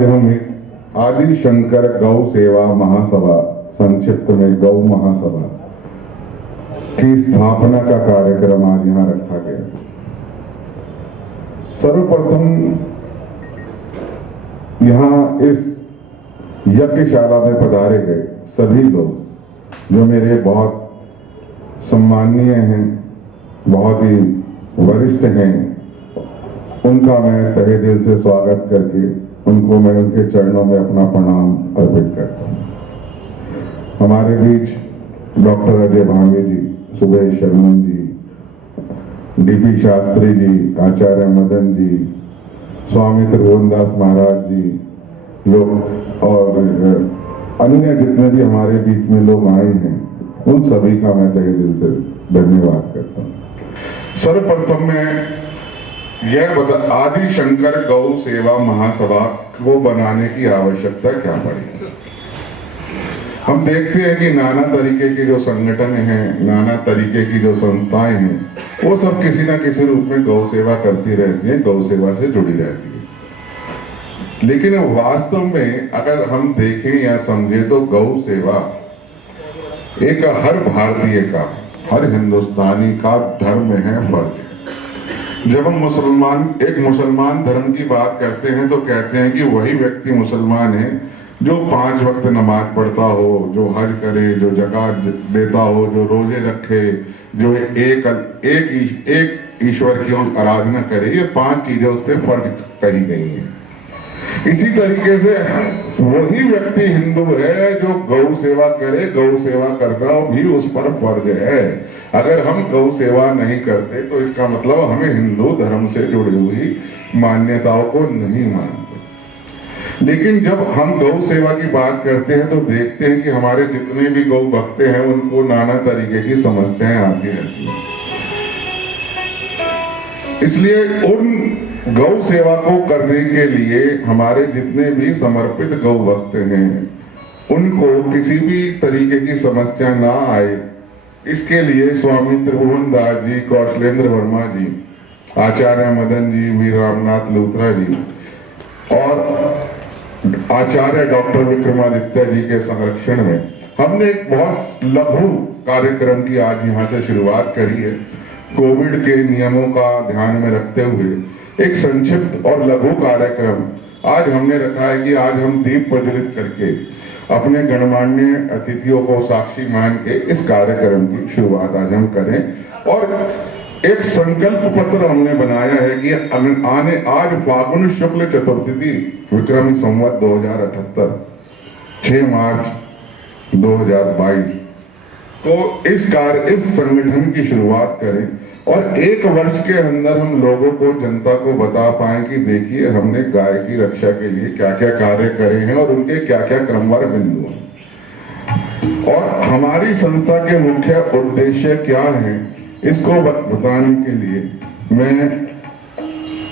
आज हम इस आदि शंकर गौ सेवा महासभा, संक्षिप्त में गौ महासभा की स्थापना का कार्यक्रम आज यहां रखा गया। सर्वप्रथम यहां इस यज्ञशाला में पधारे गए सभी लोग जो मेरे बहुत सम्माननीय हैं, बहुत ही वरिष्ठ हैं, उनका मैं तहे दिल से स्वागत करके उनको मैं उनके चरणों में अपना प्रणाम अर्पित करता हूं। हमारे बीच डॉक्टर अजय भावे जी, सुबह शर्मन जी, डीपी शास्त्री जी, आचार्य मदन जी, स्वामी त्रिभुवनदास महाराज जी लोग और अन्य जितने भी हमारे बीच में लोग आए हैं, उन सभी का मैं तहे दिल से धन्यवाद करता हूं। सर्वप्रथम मैं यह आदि शंकर गौ सेवा महासभा को बनाने की आवश्यकता क्या पड़ी। हम देखते हैं कि नाना तरीके के जो संगठन हैं, नाना तरीके की जो संस्थाएं हैं, वो सब किसी ना किसी रूप में गौ सेवा करती रहती हैं, गौ सेवा से जुड़ी रहती है। लेकिन वास्तव में अगर हम देखें या समझें तो गौ सेवा एक हर भारतीय का, हर हिंदुस्तानी का धर्म है, फर्ज है। जब हम एक मुसलमान धर्म की बात करते हैं तो कहते हैं कि वही व्यक्ति मुसलमान है जो 5 वक्त नमाज पढ़ता हो, जो हज करे, जो ज़कात देता हो, जो रोजे रखे, जो एक ईश्वर की आराधना करे। ये 5 चीजें उस पर फर्ज कही गई हैं। इसी तरीके से वही व्यक्ति हिंदू है जो गौ सेवा करे, गौ सेवा करना भी उस पर फर्ज है। अगर हम गौ सेवा नहीं करते तो इसका मतलब हमें हिंदू धर्म से जुड़ी हुई मान्यताओं को नहीं मानते। लेकिन जब हम गौ सेवा की बात करते हैं तो देखते हैं कि हमारे जितने भी गौ भक्त हैं उनको नाना तरीके की समस्याएं आती रहती हैं। इसलिए उन गौ सेवा को करने के लिए हमारे जितने भी समर्पित गौ भक्त हैं उनको किसी भी तरीके की समस्या ना आए, इसके लिए स्वामी त्रिभुवनदास जी, कौशलेंद्र वर्मा जी, आचार्य मदन जी, वीर रामनाथ लूथरा जी और आचार्य डॉक्टर विक्रमादित्य जी के संरक्षण में हमने एक बहुत लघु कार्यक्रम की आज यहाँ से शुरुआत करी है। कोविड के नियमों का ध्यान में रखते हुए एक संक्षिप्त और लघु कार्यक्रम आज हमने रखा है कि आज हम दीप प्रज्वलित करके अपने गणमान्य अतिथियों को साक्षी मान के इस कार्यक्रम की शुरुआत आज हम करें। और एक संकल्प पत्र हमने बनाया है कि आज फागुन शुक्ल चतुर्थी विक्रमी संवत 2078 6 मार्च 2022 को इस संगठन की शुरुआत करें और 1 वर्ष के अंदर हम लोगों को, जनता को बता पाए कि देखिए हमने गाय की रक्षा के लिए क्या क्या कार्य करे हैं और उनके क्या क्या क्रमवार बिंदु हैं और हमारी संस्था के मुख्य उद्देश्य क्या है, इसको बताने के लिए मैं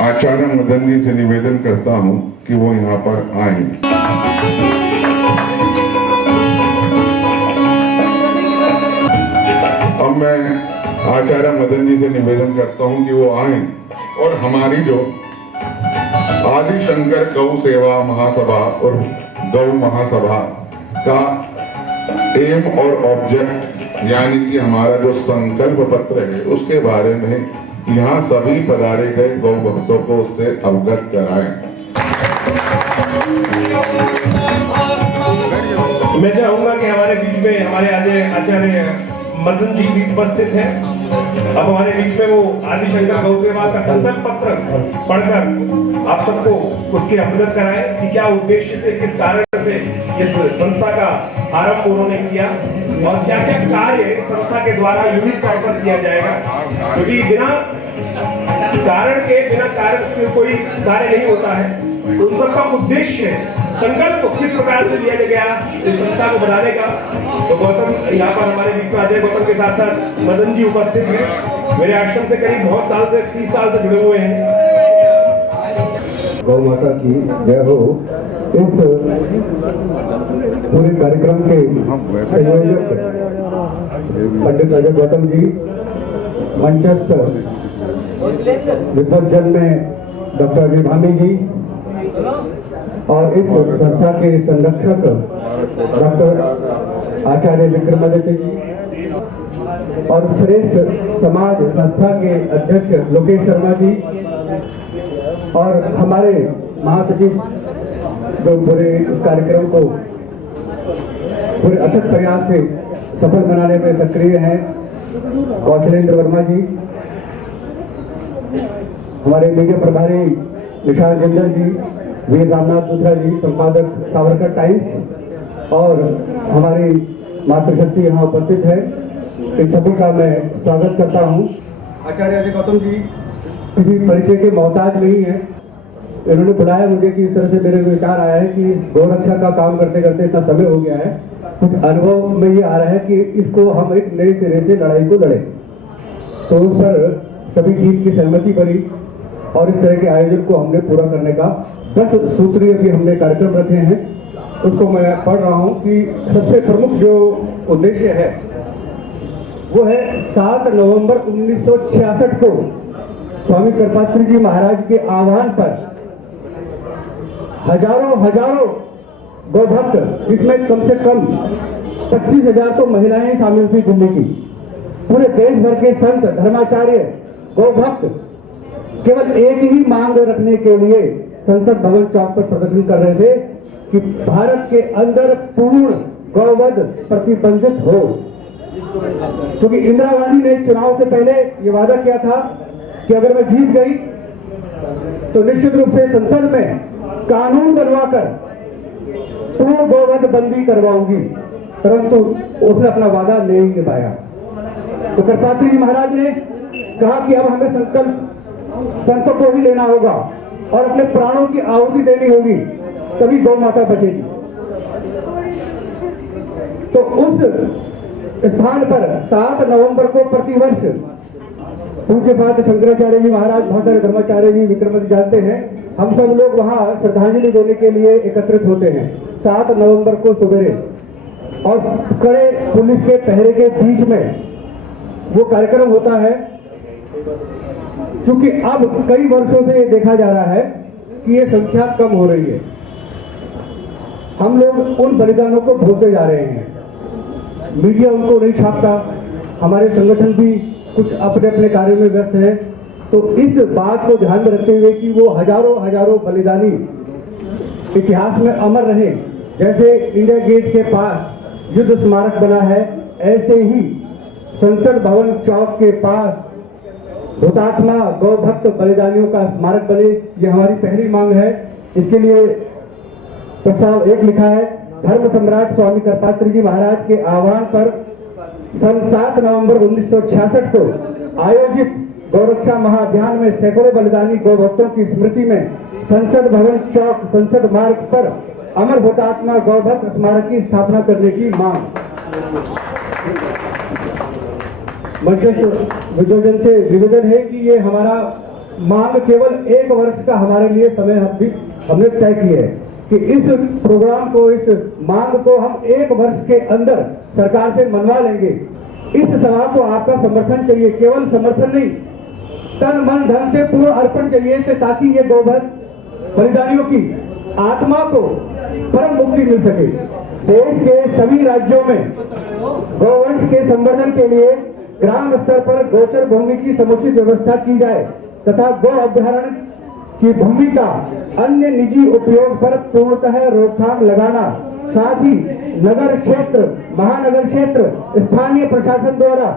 आचार्य मदन जी से निवेदन करता हूं कि वो यहाँ पर आए। अब मैं आचार्य मदन जी से निवेदन करता हूं कि वो आए और हमारी जो आदि शंकर गौ सेवा महासभा और गौ महासभा का एम और ऑब्जेक्ट यानी कि हमारा जो संकल्प पत्र है उसके बारे में यहाँ सभी पधारे गए गौ भक्तों को उससे अवगत कराएं। मैं चाहूंगा कि हमारे बीच में हमारे आचार्य मदन जी भी उपस्थित हैं। अब हमारे बीच में वो आदि शंकर गौ सेवा का संकल्प पत्र पढ़कर आप सबको उसके अवगत कराएं कि क्या उद्देश्य से, किस कारण से इस संस्था का आरंभ उन्होंने किया और क्या क्या कार्य संस्था के द्वारा यूनिक तौर पर किया जाएगा। क्योंकि बिना कारण के कोई कार्य नहीं होता है। उन सबका उद्देश्य, संकल्प किस प्रकार से लिया गया इस संस्था को बनाने का। तो गौतम यहाँ पर हमारे बीच में अजय गौतम के साथ साथ मदन जी उपस्थित हैं। मेरे आश्रम से करीब बहुत साल से 30 साल से जुड़े हुए हैं। गौ माता की जय हो। इस पूरे कार्यक्रम के संयोजक पंडित अजय गौतम जी, मंचस्थ विद्वत जन में डॉक्टर अजय भामी जी, और इस संस्था के संरक्षक डॉक्टर आचार्य विक्रमादित्य जी और श्रेष्ठ समाज संस्था के अध्यक्ष लोकेश शर्मा जी और हमारे महासचिव जो पूरे इस कार्यक्रम को पूरे अथक प्रयास से सफल बनाने में सक्रिय हैं, कौशलेंद्र वर्मा जी, हमारे मीडिया प्रभारी निशान जिंदल जी, वीर रामनाथ दूसरा जी, संपादक सावरकर टाइम्स और हमारी मातृशक्ति यहाँ उपस्थित है, इन सभी का मैं स्वागत करता हूँ। आचार्य अजय गौतम जी किसी परिचय के मोहताज नहीं है, इन्होंने बुलाया मुझे कि इस तरह से मेरे विचार आया है कि गौरक्षा का काम करते करते इतना समय हो गया है, कुछ अनुभव में ये आ रहा है कि इसको हम एक नए सिरे से लड़ाई को लड़े। तो उस पर सभी टीम की सहमति बनी और इस तरह के आयोजन को हमने पूरा करने का 10 सूत्रीय भी हमने कार्यक्रम रखे हैं, उसको मैं पढ़ रहा हूँ कि सबसे प्रमुख जो उद्देश्य है वो है 7 नवंबर 1966 को स्वामी कृपात्री जी महाराज के आह्वान पर हजारों गौभक्त, जिसमें कम से कम 25,000 तो महिलाएं शामिल थी दिल्ली की, पूरे देश भर के संत धर्माचार्य गौभक्त केवल एक ही मांग रखने के लिए संसद भवन चौक पर प्रदर्शन कर रहे थे कि भारत के अंदर पूर्ण गौवध प्रतिबंधित हो, क्योंकि इंदिरा गांधी ने चुनाव से पहले ये वादा किया था कि अगर मैं जीत गई तो निश्चित रूप से संसद में कानून बनवाकर पूर्ण गौवध बंदी करवाऊंगी, परंतु उसने अपना वादा नहीं निभाया। तो कृपात्री जी महाराज ने कहा कि अब हमें संकल्प संतों को ही लेना होगा और अपने प्राणों की आहुति देनी होगी, तभी गौ माता बचेगी। तो उस स्थान पर 7 नवंबर को प्रतिवर्ष पूज्यपाद शंकराचार्य जी महाराज, बहुत सारे धर्माचार्य जी विक्रमादित्य जानते हैं, हम सब लोग वहां श्रद्धांजलि देने के लिए एकत्रित होते हैं 7 नवंबर को सवेरे, और कड़े पुलिस के पहरे के बीच में वो कार्यक्रम होता है। क्योंकि अब कई वर्षों से ये देखा जा रहा है कि ये संख्या कम हो रही है, हम लोग उन बलिदानों को भूलते जा रहे हैं, मीडिया उनको नहीं छापता, हमारे संगठन भी कुछ अपने अपने कार्य में व्यस्त है। तो इस बात को ध्यान में रखते हुए कि वो हजारों बलिदानी इतिहास में अमर रहे, जैसे इंडिया गेट के पास युद्ध स्मारक बना है, ऐसे ही संसद भवन चौक के पास हुतात्मा गौभक्त बलिदानियों का स्मारक बने, ये हमारी पहली मांग है। इसके लिए प्रस्ताव 1 लिखा है। धर्म सम्राट स्वामी कृपात्री जी महाराज के आह्वान पर सन 7 नवंबर 1966 को आयोजित गौरक्षा महाअभियान में सैकड़ों बलिदानी गौभक्तों की स्मृति में संसद भवन चौक संसद मार्ग पर अमर हुतात्मा गौभक्त स्मारक की स्थापना करने की मांग। विजोजन से निवेदन है कि ये हमारा मांग केवल 1 वर्ष का हमारे लिए समय हमने तय किया है कि इस प्रोग्राम को, इस मांग को हम 1 वर्ष के अंदर सरकार से मनवा लेंगे। इस सभा को आपका समर्थन चाहिए, केवल समर्थन नहीं, तन मन धन से पूर्ण अर्पण चाहिए, ताकि ये गौभक्त बलिदानियों की आत्मा को परम मुक्ति मिल सके। देश के सभी राज्यों में गौवंश के संवर्धन के लिए ग्राम स्तर पर गोचर भूमि की समुचित व्यवस्था की जाए तथा गौ अभ्यारण्य की भूमि का अन्य निजी उपयोग पर पूर्णतः रोकथाम लगाना, साथ ही नगर क्षेत्र, महानगर क्षेत्र, स्थानीय प्रशासन द्वारा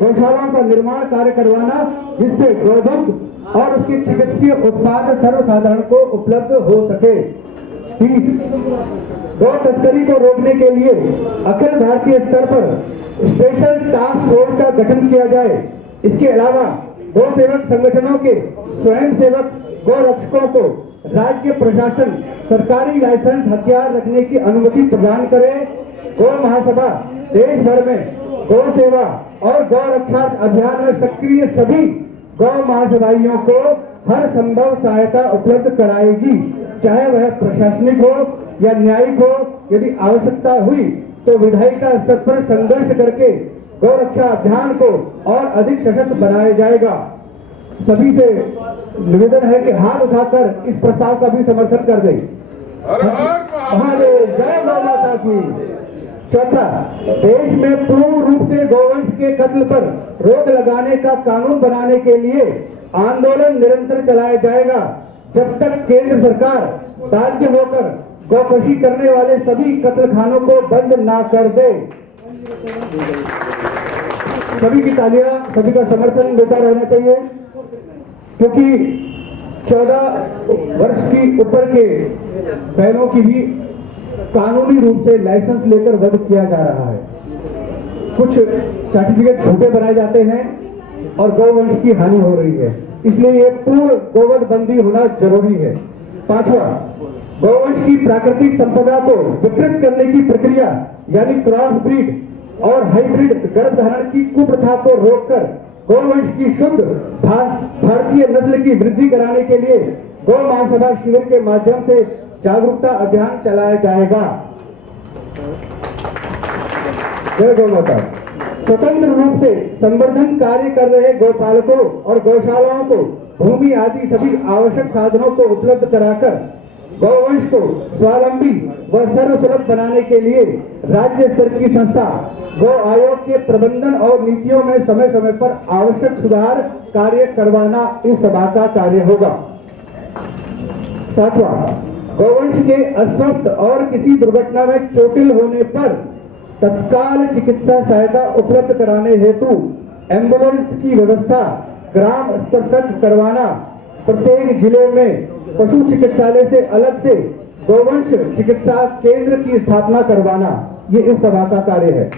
गौशालाओं का निर्माण कार्य करवाना, जिससे गौभक्त और उसके चिकित्सीय उत्पाद सर्वसाधारण को उपलब्ध हो सके। गौ तस्करी को रोकने के लिए अखिल भारतीय स्तर पर स्पेशल टास्क फोर्स का गठन किया जाए। इसके अलावा गौ सेवक संगठनों के स्वयं सेवक गौ रक्षकों को राज्य प्रशासन सरकारी लाइसेंस हथियार रखने की अनुमति प्रदान करे। गौ महासभा देश भर में गौ सेवा और गौ रक्षा अभियान में सक्रिय सभी गौ महासभाइयों को हर संभव सहायता उपलब्ध कराएगी, चाहे वह प्रशासनिक हो या न्यायिक हो। यदि आवश्यकता हुई तो विधायिका स्तर पर संघर्ष करके गौ रक्षा अभियान को और अधिक सशक्त बनाया जाएगा। सभी से निवेदन है कि हाथ उठाकर इस प्रस्ताव का भी समर्थन कर दें। हर हर महादेव, जय गौ माता की। चौथा, देश में पूर्ण रूप से गौवंश के कत्ल पर रोक लगाने का कानून बनाने के लिए आंदोलन निरंतर चलाया जाएगा जब तक केंद्र सरकार बाध्य होकर गौकशी करने वाले सभी कत्लखानों को बंद ना कर दे। सभी की तालियां, सभी का समर्थन मिलता रहना चाहिए, क्योंकि 14 वर्ष की ऊपर के बैलों की भी कानूनी रूप से लाइसेंस लेकर वध किया जा रहा है। कुछ सर्टिफिकेट झूठे बनाए जाते हैं और गौवंश की हानि हो रही है, इसलिए ये पूर्ण गोवध बंदी होना जरूरी है। पांचवा, गौवंश की प्राकृतिक संपदा को विकृत करने की प्रक्रिया यानी क्रॉस ब्रीड और हाइब्रिड गर्भधारण की कुप्रथा को रोककर गौवंश की शुद्ध भारतीय नस्ल की वृद्धि कराने के लिए गौ महासभा शिविर के माध्यम से जागरूकता अभियान चलाया जाएगा। जय गौ माता। स्वतंत्र रूप से संवर्धन कार्य कर रहे गौपालकों और गौशालाओं को भूमि आदि सभी आवश्यक साधनों को उपलब्ध कराकर गौवंश को स्वावलंबी व सर्वसुलभ बनाने के लिए राज्य स्तर की संस्था गौ आयोग के प्रबंधन और नीतियों में समय समय पर आवश्यक सुधार कार्य करवाना इस सभा का कार्य होगा। सातवां, गौवंश के अस्वस्थ और किसी दुर्घटना में चोटिल होने पर तत्काल चिकित्सा सहायता उपलब्ध कराने हेतु एम्बुलेंस की व्यवस्था ग्राम स्तर तक करवाना, प्रत्येक जिले में पशु चिकित्सालय से अलग से गौवंश चिकित्सा केंद्र की स्थापना करवाना, ये इस सभा का कार्य है।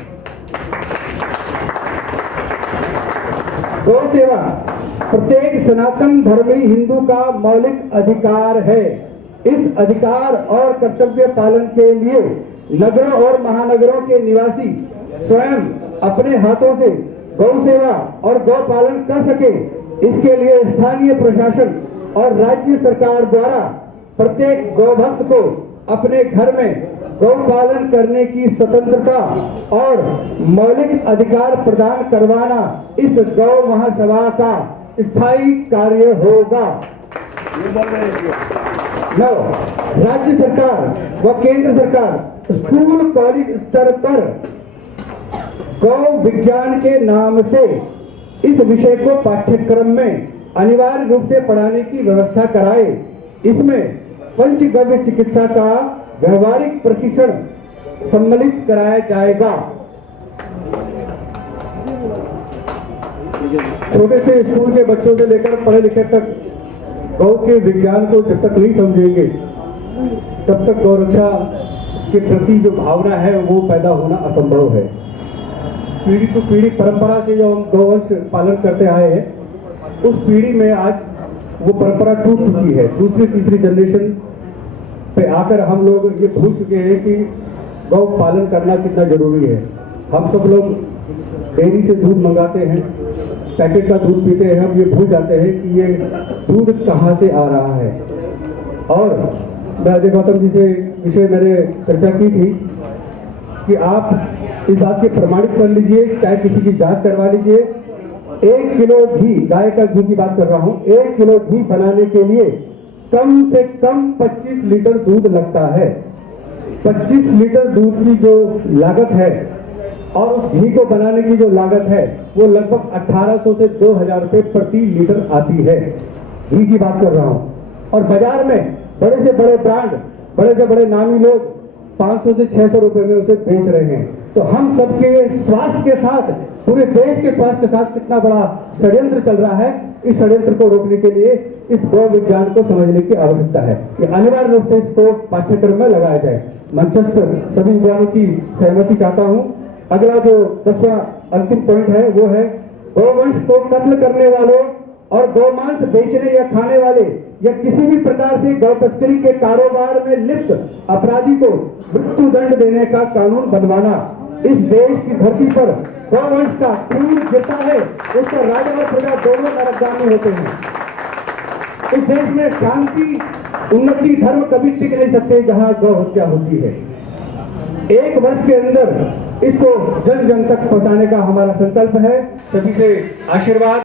गौ सेवा प्रत्येक सनातन धर्मी हिंदू का मौलिक अधिकार है। इस अधिकार और कर्तव्य पालन के लिए नगरों और महानगरों के निवासी स्वयं अपने हाथों से गौ सेवा और गौ पालन कर सके, इसके लिए स्थानीय प्रशासन और राज्य सरकार द्वारा प्रत्येक गौभक्त को अपने घर में गौ पालन करने की स्वतंत्रता और मौलिक अधिकार प्रदान करवाना इस गौ महासभा का स्थायी कार्य होगा। नौ, राज्य सरकार व केंद्र सरकार स्कूल कॉलेज स्तर पर गौ विज्ञान के नाम से इस विषय को पाठ्यक्रम में अनिवार्य रूप से पढ़ाने की व्यवस्था कराए। इसमें पंचगव्य चिकित्सा का व्यवहारिक प्रशिक्षण सम्मिलित कराया जाएगा। छोटे से स्कूल के बच्चों से लेकर पढ़े लिखे तक गौ के विज्ञान को जब तक नहीं समझेंगे तब तक गौरक्षा के प्रति जो भावना है वो पैदा होना असंभव है। पीढ़ी तो पीढ़ी परंपरा से जो हम गौवंश पालन करते आए हैं, उस पीढ़ी में आज वो परंपरा टूट चुकी है। दूसरी तीसरी जनरेशन पे आकर हम लोग ये भूल चुके हैं कि गौ पालन करना कितना जरूरी है। हम सब लोग डेयरी से दूध मंगाते हैं, पैकेट का दूध पीते हैं, हम ये भूल जाते हैं कि ये दूध कहाँ से आ रहा है। और मैं अजय गौतम जी से विषय मैंने चर्चा की थी कि आप इस बात के प्रमाणित कर लीजिए, चाहे किसी की जांच करवा लीजिए, 1 किलो घी, गाय का घी की बात कर रहा हूँ, 1 किलो घी बनाने के लिए कम से कम 25 लीटर दूध लगता है। 25 लीटर दूध की जो लागत है और उस घी को बनाने की जो लागत है वो लगभग 1800 से 2000 रुपये प्रति लीटर आती है। घी की बात कर रहा हूँ। और बाजार में बड़े से बड़े ब्रांड, बड़े से बड़े नामी लोग 500 से 600 रुपए में उसे बेच रहे हैं। तो हम सबके स्वास्थ्य के साथ, पूरे देश के स्वास्थ्य के साथ कितना बड़ा षड्यंत्र चल रहा है, इस षड्यंत्र को रोकने के लिए इस गौ विज्ञान को समझने की आवश्यकता है। ये अनिवार्य रूप से इसको पाठ्यक्रम में लगाया जाए। मंचस्थ सभी विद्वानों की सहमति चाहता हूँ। अगला जो 10वां अंतिम पॉइंट है वो है गौवंश को कत्ल करने वाले और गौमांस बेचने या खाने वाले या किसी भी प्रकार से गौ तस्करी के कारोबार में लिप्त अपराधी को मृत्यु दंड देने का कानून बनवाना। इस देश की धरती पर गौवंश का खून गिरता है, उसका राजा और प्रजा दोनों नरकगामी होते हैं। इस देश में शांति, उन्नति, धर्म कभी टिक नहीं सकते जहां गौ हत्या होती है। 1 वर्ष के अंदर इसको जन जन तक पहुंचाने का हमारा संकल्प है। सभी से आशीर्वाद।